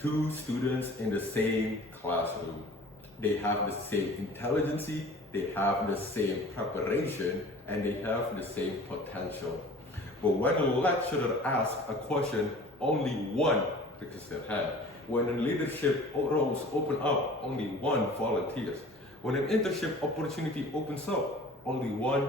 two students in the same classroom. They have the same intelligence, they have the same preparation, and they have the same potential. But when a lecturer asks a question, only one raises their hand. When a leadership roles open up, only one volunteers. When an internship opportunity opens up, only one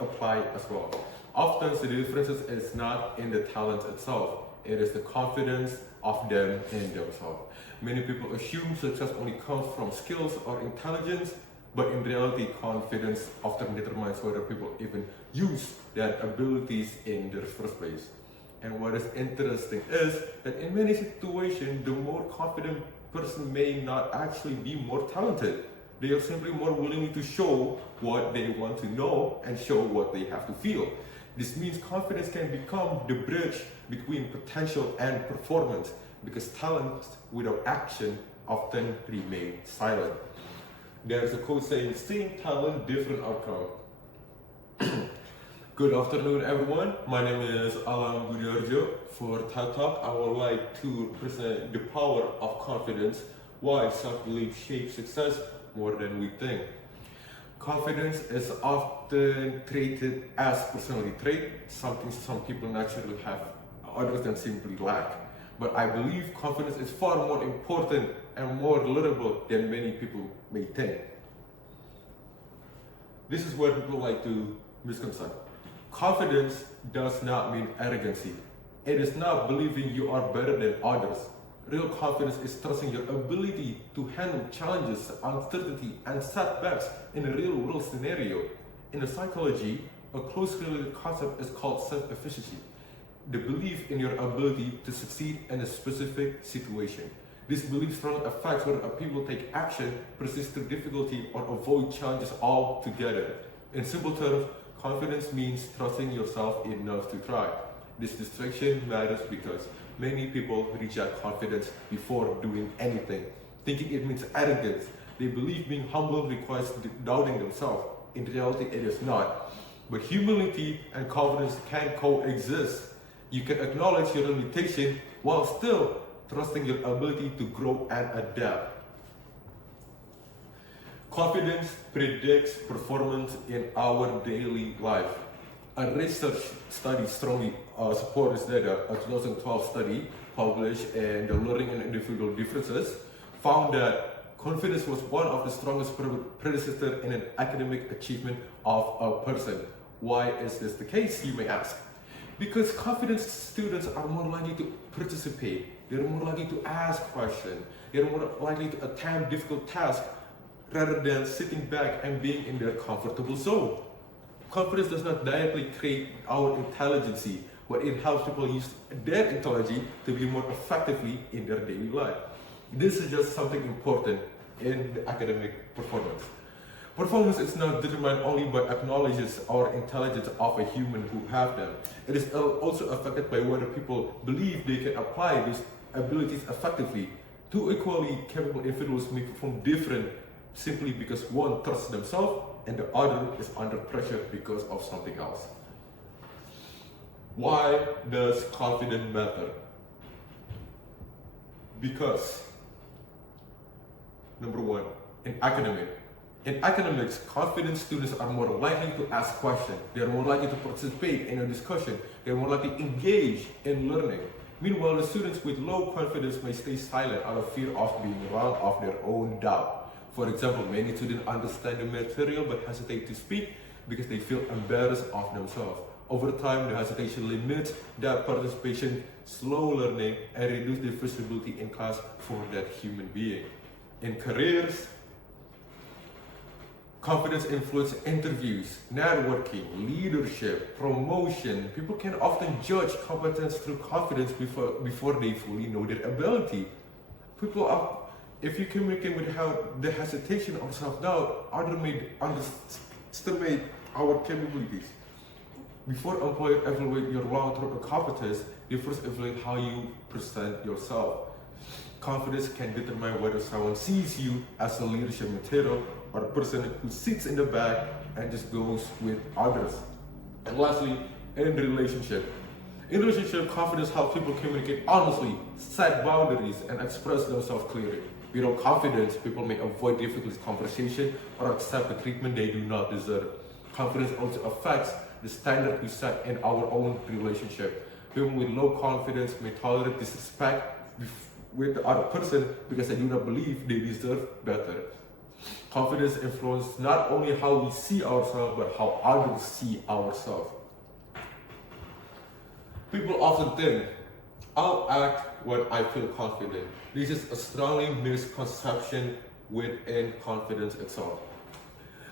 apply as well. Often the difference is not in the talent itself, it is the confidence of them in themselves. Many people assume success only comes from skills or intelligence, but in reality, confidence often determines whether people even use their abilities in the first place. And what is interesting is that in many situations, the more confident person may not actually be more talented. They are simply more willing to show what they want to know and show what they have to feel. This means confidence can become the bridge between potential and performance, because talent without action often remains silent. There's a quote saying, same talent, different outcome. Good afternoon, everyone. My name is Alam Budiarjo. For TED Talk, I would like to present the power of confidence, why self-belief shapes success more than we think. Confidence is often treated as personality trait, something some people naturally have, others than simply lack. But I believe confidence is far more important and more learnable than many people may think. This is where people like to misconstrue. Confidence does not mean arrogancy. It is not believing you are better than others. Real confidence is trusting your ability to handle challenges, uncertainty, and setbacks in a real world scenario. In psychology, a closely related concept is called self-efficacy, the belief in your ability to succeed in a specific situation. This belief strongly affects whether people take action, persist through difficulty, or avoid challenges altogether. In simple terms, confidence means trusting yourself enough to try. This distinction matters because many people reject confidence before doing anything, thinking it means arrogance. They believe being humble requires doubting themselves. In reality, it is not. But humility and confidence can coexist. You can acknowledge your limitation while still trusting your ability to grow and adapt. Confidence predicts performance in our daily life. A research study strongly supports this data. A 2012 study published in the Learning and Individual Differences found that confidence was one of the strongest predecessors in an academic achievement of a person. Why is this the case, you may ask? Because confident students are more likely to participate, they're more likely to ask questions, they're more likely to attempt difficult tasks rather than sitting back and being in their comfortable zone. Confidence does not directly create our intelligence, but it helps people use their intelligence to be more effectively in their daily life. This is just something important in the academic performance. Performance is not determined only by acknowledges our intelligence of a human who have them. It is also affected by whether people believe they can apply these abilities effectively. Two equally capable individuals may perform different simply because one trusts themselves and the other is under pressure because of something else. Why does confidence matter? Because, number one, in academics, confident students are more likely to ask questions, they are more likely to participate in a discussion, they are more likely to engage in learning. Meanwhile, the students with low confidence may stay silent out of fear of being wrong of their own doubt. For example, many students understand the material but hesitate to speak because they feel embarrassed of themselves. Over time, the hesitation limits their participation, slow learning, and reduce the visibility in class for that human being. In careers, confidence influences interviews, networking, leadership, promotion. People can often judge competence through confidence before they fully know their ability. If you communicate without the hesitation or self-doubt, others may underestimate our capabilities. Before employers evaluate your long-term competence, they first evaluate how you present yourself. Confidence can determine whether someone sees you as a leadership material or a person who sits in the back and just goes with others. And lastly, in the relationship, In relationship, confidence helps people communicate honestly, set boundaries, and express themselves clearly. Without confidence, people may avoid difficult conversation or accept the treatment they do not deserve. Confidence also affects the standard we set in our own relationship. People with low confidence may tolerate disrespect with the other person because they do not believe they deserve better. Confidence influences not only how we see ourselves, but how others see ourselves. People often think, I'll act when I feel confident. This is a strongly misconception within confidence itself.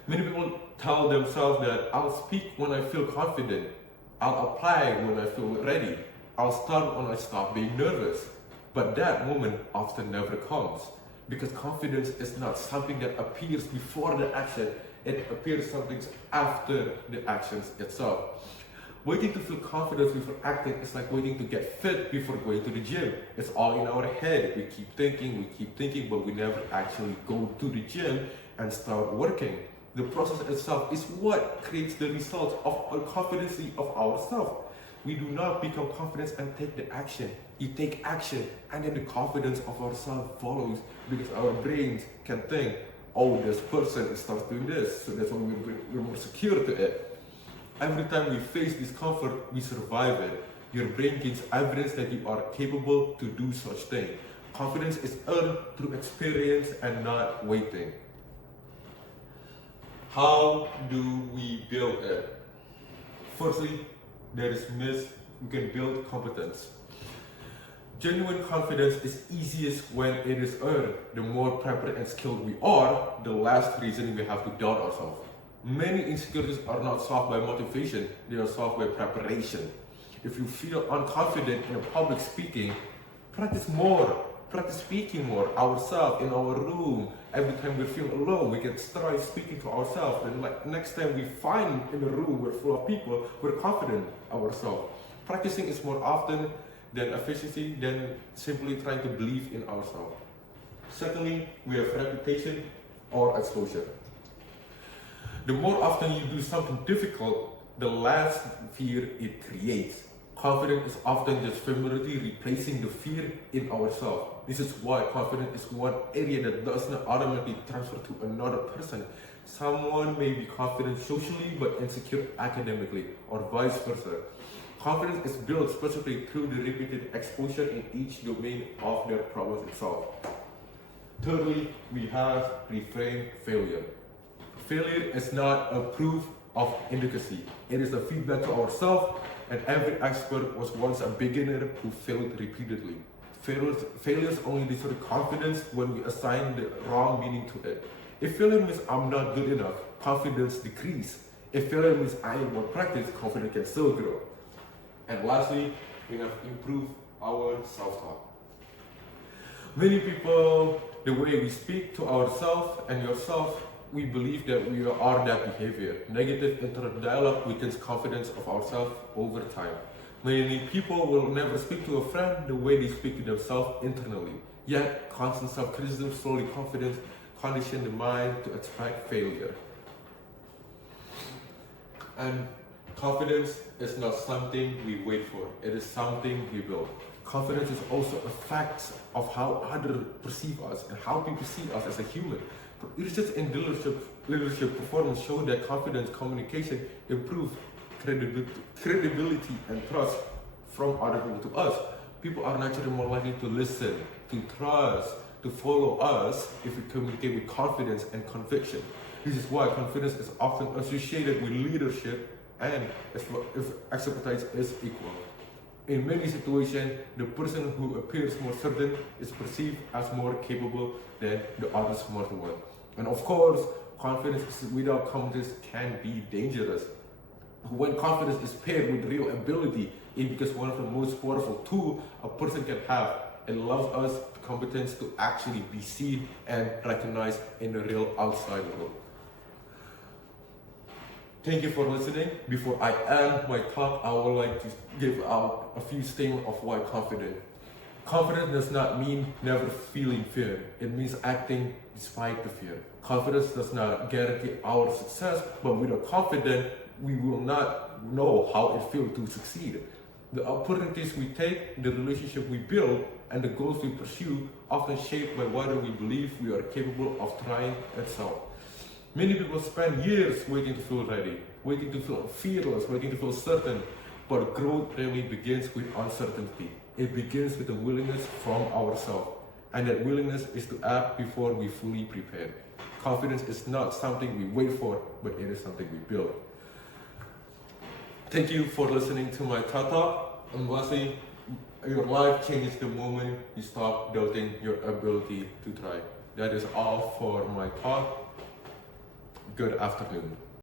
Many people tell themselves that I'll speak when I feel confident, I'll apply when I feel ready, I'll start when I stop being nervous. But that moment often never comes, because confidence is not something that appears before the action, it appears something after the actions itself. Waiting to feel confident before acting is like waiting to get fit before going to the gym. It's all in our head. We keep thinking, but we never actually go to the gym and start working. The process itself is what creates the results of our confidence of ourselves. We do not become confident and take the action. You take action, and then the confidence of ourselves follows, because our brains can think, oh, this person starts doing this, so that's why we're more secure to it. Every time we face discomfort, we survive it. Your brain gains evidence that you are capable to do such thing. Confidence is earned through experience and not waiting. How do we build it? Firstly, we can build competence. Genuine confidence is easiest when it is earned. The more prepared and skilled we are, the less reason we have to doubt ourselves. Many insecurities are not solved by motivation, they are solved by preparation. If you feel unconfident in public speaking, practice more. Practice speaking more ourselves in our room. Every time we feel alone, we can start speaking to ourselves. And next time we find in a room we're full of people, we're confident ourselves. Practicing is more often than efficiency than simply trying to believe in ourselves. Secondly, we have repetition or exposure. The more often you do something difficult, the less fear it creates. Confidence is often just familiarity replacing the fear in ourselves. This is why confidence is one area that does not automatically transfer to another person. Someone may be confident socially but insecure academically, or vice versa. Confidence is built specifically through the repeated exposure in each domain of their problem itself. Thirdly, we have reframe failure. Failure is not a proof of inadequacy. It is a feedback to ourselves, and every expert was once a beginner who failed repeatedly. Failures only destroy confidence when we assign the wrong meaning to it. If failure means I'm not good enough, confidence decreases. If failure means I need more practice, confidence can still grow. And lastly, we have improved our self-talk. Many people, the way we speak to ourselves and yourself, we believe that we are that behavior. Negative internal dialogue weakens confidence of ourselves over time. Many people will never speak to a friend the way they speak to themselves internally. Yet, constant self-criticism slowly confidence condition the mind to expect failure. And confidence is not something we wait for. It is something we build. Confidence is also a fact of how others perceive us and how people see us as a human. Research in leadership performance show that confidence communication improves credibility and trust from other people to us. People are naturally more likely to listen, to trust, to follow us if we communicate with confidence and conviction. This is why confidence is often associated with leadership and if expertise is equal. In many situations, the person who appears more certain is perceived as more capable than the other smarter one. And of course, confidence without confidence can be dangerous. When confidence is paired with real ability, it becomes one of the most powerful tools a person can have. It allows us the competence to actually be seen and recognized in the real outside world. Thank you for listening. Before I end my talk, I would like to give out a few statements of why confident. Confidence does not mean never feeling fear. It means acting despite the fear. Confidence does not guarantee our success, but without confidence, we will not know how it feels to succeed. The opportunities we take, the relationship we build, and the goals we pursue often shaped by whether we believe we are capable of trying itself. Many people spend years waiting to feel ready, waiting to feel fearless, waiting to feel certain, but growth really begins with uncertainty. It begins with a willingness from ourselves, and that willingness is to act before we fully prepare. Confidence is not something we wait for, but it is something we build. Thank you for listening to my TED Talk. I'm blessing. Your life changes the moment you stop doubting your ability to try. That is all for my talk. Good afternoon.